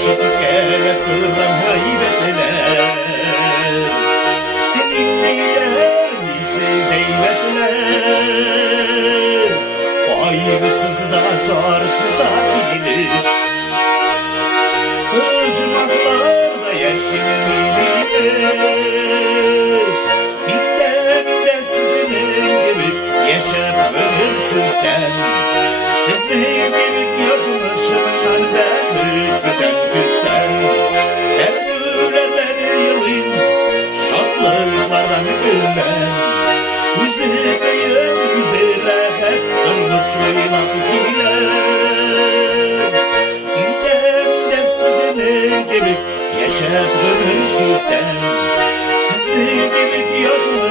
Şirkete kıran haybetler dinleyler bizi zeybetler. O ayrısız da zorsuz da bilir. Irmaklarda yaşlanabilir. Binde sizin gibi yaşar ölümsüzden. Sizin gibi yazılışımdan ben güden. Evlüler yılın şatlıklardan gülen. Yüzüdeyim yüzüne hep ölmüşlüğüne gider. İntemde sizin gibi yaşar ölümsüzden. Sizin gibi yazılışımdan